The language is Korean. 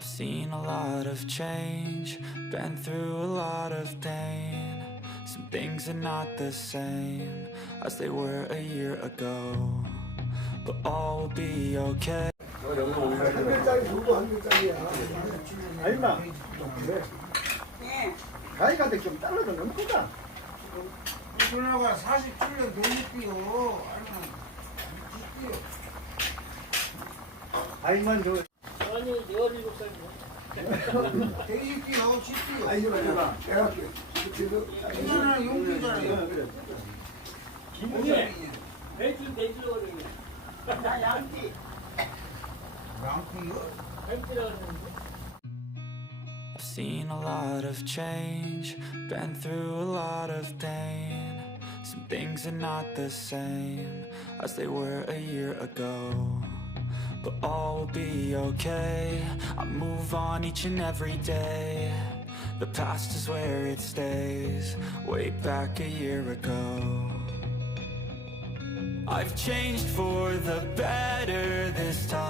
I've seen a lot of change, been through a lot of pain. Some things are not the same as they were a year ago, but all will be okay. 한 글자리 누구 한 글자리야? 아줌마. 그래. 가위가 좀 잘라도 너무 크다. 누나가 47년 농립비요. 아이만 저. 아니 17살이네. 대입비요, 집비요. 아이고 내가 이거는 용비잖아요. 김우재. 배줄 나 양띠. 양띠요? 배줄이라고 하는데. I've seen a lot of change, been through a lot of pain. Some things are not the same as they were a year ago, but all will be okay. I move on each and every day. The past is where it stays, way back a year ago. I've changed for the better this time.